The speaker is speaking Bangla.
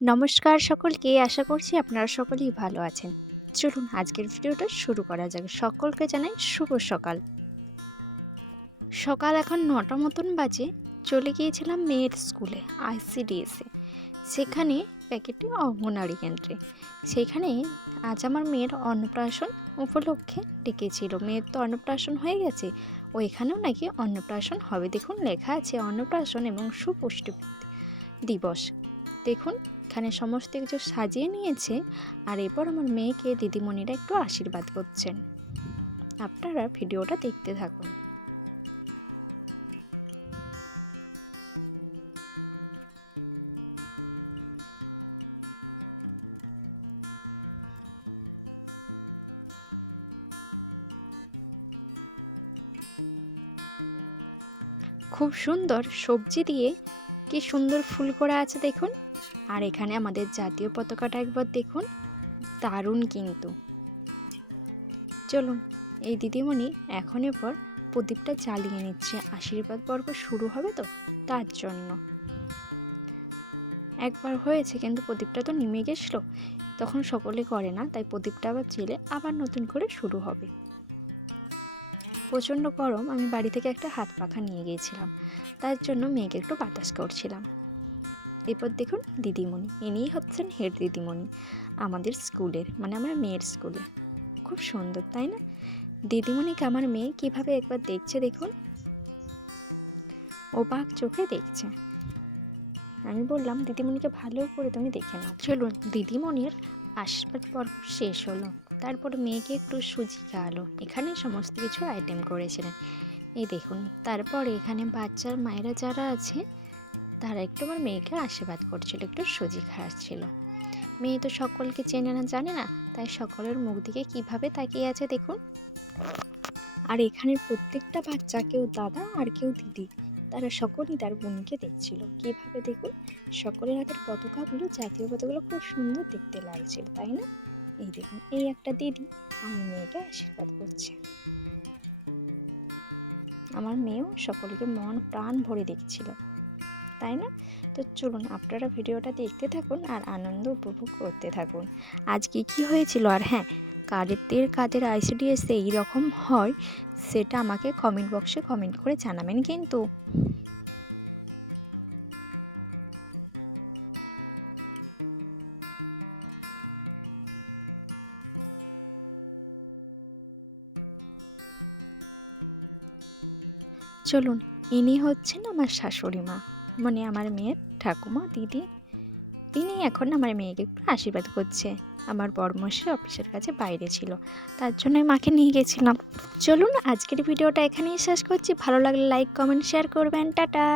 নমস্কার সকলকে, আশা করছি আপনারা সকলেই ভালো আছেন। চলুন আজকের ভিডিওটা শুরু করা যাক। সকলকে জানাই শুভ সকাল। সকাল এখন নটা মতন বাজে, চলে গিয়েছিলাম মেয়ের স্কুলে আইসিডিএসে সেখানে প্যাকেটে অঙ্গনারী কেন্দ্রে। সেখানে আজ আমার মেয়ের অন্নপ্রাশন উপলক্ষে ডেকেছিল। মেয়ের তো অন্নপ্রাশন হয়ে গেছে, ওইখানেও নাকি অন্নপ্রাশন হবে। দেখুন, লেখা আছে অন্নপ্রাশন এবং সুপুষ্টি দিবস। দেখুন এখানে সমস্ত কিছু সাজিয়ে নিয়েছে আর এরপর আমার মেয়েকে দিদিমণিরা একটু আশীর্বাদ করছেন। আপনারা ভিডিওটা দেখতে থাকুন। খুব সুন্দর সবজি দিয়ে কি সুন্দর ফুল করা আছে দেখুন। আর এখানে আমাদের জাতীয় পতাকাটা একবার দেখুন। দারুণ কিন্তু। চলুন, এই দিদিমণি এখন এরপর প্রদীপটা জ্বালিয়ে নিচ্ছে। আশীর্বাদ পর্ব শুরু হবে তো? তার জন্য। একবার হয়েছে কিন্তু প্রদীপটা তো নেমে গেছিল। তখন সকলে করে না, তাই প্রদীপটা আবার জেলে আবার নতুন করে শুরু হবে। প্রচণ্ড গরম, আমি বাড়ি থেকে একটা হাত পাখা নিয়ে গিয়েছিলাম। তার জন্য মেয়েকে একটু বাতাস করছিলাম। এরপর দেখুন দিদিমণি। ইনিই হচ্ছেন হেড দিদিমণি আমাদের স্কুলের মানে আমার মেয়ের স্কুলে। খুব সুন্দর, তাই না? দিদিমণিকে আমার মেয়ে কীভাবে একবার দেখছে দেখুন? ও বাঘ চোখে দেখছে। আমি বললাম, দিদিমণিকে ভালো করে তুমি দেখে নাও। চলুন, দিদিমণির আশীর্বাদ পর্ব শেষ হলো। তারপর মেয়েকে একটু সুজি খাওয়ালো। এখানে সমস্ত কিছু আইটেম করেছিলেন। এই দেখুন, তারপরে এখানে বাচ্চার মায়েরা যারা আছে তারা একটু আমার মেয়েকে আশীর্বাদ করছিল, একটু সুজি খাওয়াচ্ছিল মেয়ে তো সকলকে চেনে না, জানে না, তাই সকলের মুখ দিকে কীভাবে তাকিয়ে আছে দেখুন। আর এখানের প্রত্যেকটা বাচ্চা, কেউ দাদা আর কেউ দিদি, তারা সকলেই তার বোনকে দেখছিল। কীভাবে দেখুন? সকলের হাতের পতাকাগুলো, জাতীয় পতাকাগুলো খুব সুন্দর দেখতে লাগছিল, তাই না? এই দেখুন, এই একটা দিদি আমার মেয়েকে আশীর্বাদ করছে। আমার মেয়েও সকলকে মন প্রাণ ভরে দেখছিল। তাই না? তো চলুন আপনারা ভিডিওটা দেখতে থাকুন আর আনন্দ উপভোগ করতে থাকুন। আজকে কি হয়েছিল আর হ্যাঁ কাদের কাদের আইসিডিএসে এইরকম হয় সেটা আমাকে কমেন্ট বক্সে কমেন্ট করে জানাবেন কিন্তু। চলুন, ইনি হচ্ছেন আমার শাশুড়ি মা। মানে আমার মেয়ের ঠাকুমা, দিদি, তিনি এখন আমার মেয়েকে একটু আশীর্বাদ করছে। আমার বর্মশাই অফিসের কাছে বাইরে ছিল, তার জন্য মাকে নিয়ে গেছিলাম। চলুন, আজকের ভিডিওটা এখানেই শেষ করছি। ভালো লাগলে লাইক কমেন্ট শেয়ার করবেন। টাটা!